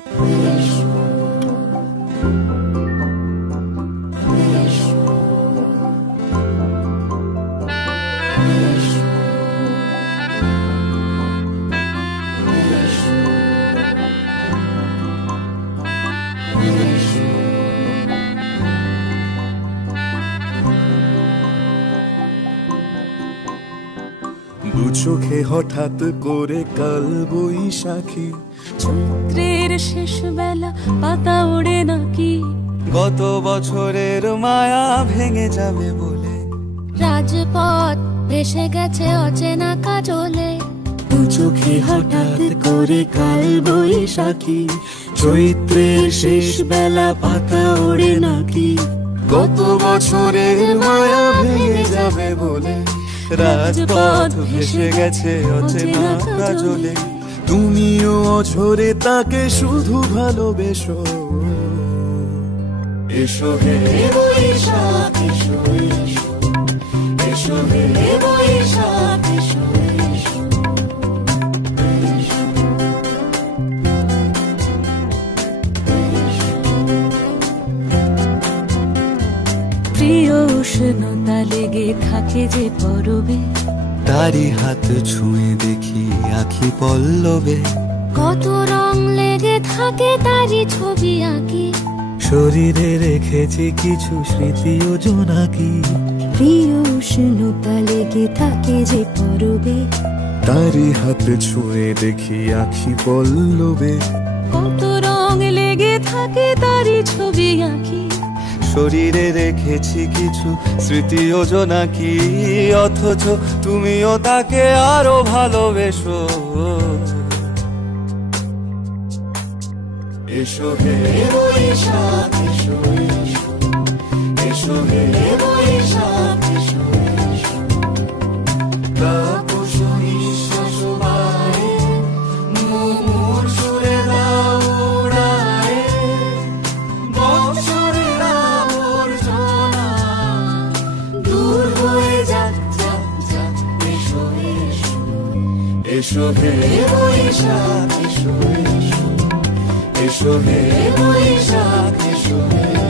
দু চোখে হঠাৎ করে কাল বৈশাখী, চৈত্রের শেষ বেলা পাতা ওড়ে নাকি, গত বছরের মায়া ভেঙে যাবে বলে রাজপথ ভেসে গেছে অচেনা কাজলে। দু চোখে হঠাৎ করে কাল বৈশাখী, চৈত্রের শেষ বেলা পাতা ওড়ে নাকি, গত বছরের মায়া ভেঙে যাবে বলে রাজপথ ভেসে গেছে অচেনা কাজলে। তুমিও অঝরে তাকে শুধু ভালোবেসো, এসো হে বৈশাখ এসো এসো, এসো হে বৈশাখ এসো এসো। প্রিয় উষ্ণতা লেগে থাকে যে পরবে, তারি হাত ছুঁয়ে দেখি আখি পল্লবে, কত রং লেগে থাকে তারই ছবি আঁকি, শরীরে রেখেছি কিছু স্মৃতি ও জোনাকি। প্রিয় উষ্ণতা লেগে থাকে যে পরবে, তারি হাত ছুঁয়ে দেখি আখি পল্লবে, কত রং লেগে থাকে তারই ছবি আঁকি, শরীরে রেখেছি কিছু স্মৃতি ও জোনাকি। অথচ তুমিও তাকে আরো ভালোবেসো, এসো হে বৈশাখ এসো এসো, এসো হে বৈশাখ এসো এসো। তাপস নিঃশ্বাস বায়ে, মুমুর সুরে দাও উড়ায়ে, বৎসরের আবর্জনা দূর হয়ে যাক যাক যাক। এসো এসো, এসো হে বৈশাখ এসো এসো, এসো হে বৈশাখ এসো এসো।